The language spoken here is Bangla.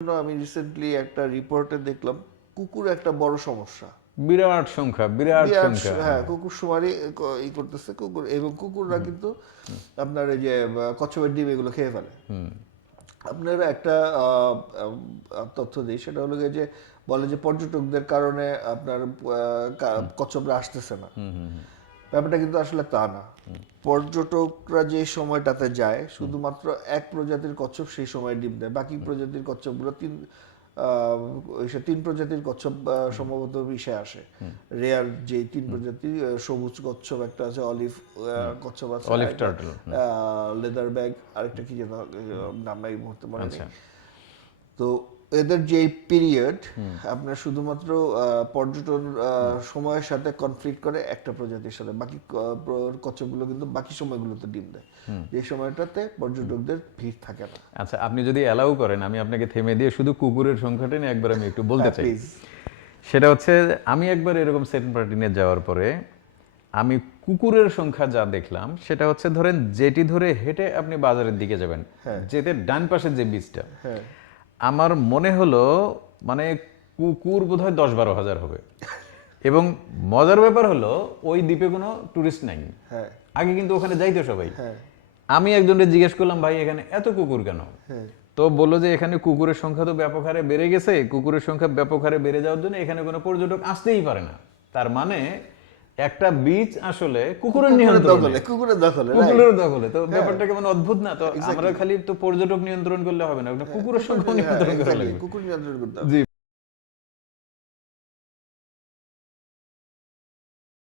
আমি রিসেন্টলি একটা রিপোর্টে দেখলাম কুকুর একটা বড় সমস্যা। বিরাট সংখ্যা, বিরাট সংখ্যা। হ্যাঁ, কুকুর শুমারি ই করতেছে কুকুর, এবং কুকুররা কিন্তু আপনার এই যে কচ্ছপের ডিম এগুলো খেয়ে ফেলে। আপনারা একটা তথ্য দিই, সেটা হলো গিয়ে যে বলে যে পর্যটকদের কারণে আপনার কচ্ছপরা আসতেছে না। ব্যাপারটা কিন্তু আসলে তা না। পর্যটকরা যে সময়টাতে যায় শুধুমাত্র এক প্রজাতির কচ্ছপ সেই সময় ডিম দেয়, বাকি প্রজাতির কচ্ছপগুলো তিন প্রজাতির কচ্ছপ সম্ভবত মিশে আসে। রেয়ার যে তিন প্রজাতির, সবুজ কচ্ছপ একটা আছে, অলিভ কচ্ছপ আছে, অলিভ টার্টল, লেদার ব্যাগ, আরেকটা কি যেন নাম এই মুহূর্তে মনে নেই। আচ্ছা। তো এদের যে পিরিয়ড আপনার শুধুমাত্র পর্যটন সময়ের সাথে কনফ্লিক্ট করে একটা প্রজাতির সাথে, বাকি কচ্ছপগুলো কিন্তু বাকি সময়গুলোতে ডিম দেয়, যে সময়টাতে পর্যটকদের ভিড় থাকে না। আচ্ছা, আপনি যদি অ্যালাউ করেন আমি আপনাকে থেমে দিয়ে শুধু কুকুরের সংখ্যাটা নিয়ে একবার আমি একটু বলতে চাই। প্লিজ। সেটা হচ্ছে, আমি একবার এরকম সেন্ট মার্টিনে যাওয়ার পরে আমি কুকুরের সংখ্যা যা দেখলাম সেটা হচ্ছে, ধরেন যেটি ধরে হেঁটে আপনি বাজারের দিকে যাবেন, যেতে ডান পাশের যে বীজটা, হ্যাঁ, আমার মনে হলো মানে কুকুর বোধহয় 10-12 হাজার হবে। এবং মজার ব্যাপার হলো ওই দ্বীপে কোনো টুরিস্ট নাই। হ্যাঁ, আগে কিন্তু ওখানে যাইতো সবাই। হ্যাঁ, আমি একজনকে জিজ্ঞেস করলাম, ভাই এখানে এত কুকুর কেন? হ্যাঁ। তো বললো যে এখানে কুকুরের সংখ্যা তো ব্যাপক হারে বেড়ে গেছে, কুকুরের সংখ্যা ব্যাপক হারে বেড়ে যাওয়ার জন্য এখানে কোনো পর্যটক আসতেই পারে না। তার মানে একটা বিচ আসলে কুকুরের নিয়ন্ত্রণে, কুকুরের দখলে, কুকুরের দখলে। তো ব্যাপারটা কেমন অদ্ভুত না? তো আমরা খালি তো পর্যটক নিয়ন্ত্রণ করলে হবে না, কুকুরের সংখ্যা নিয়ন্ত্রণ করা লাগবে। কুকুর নিয়ন্ত্রণ করতে হবে। জি।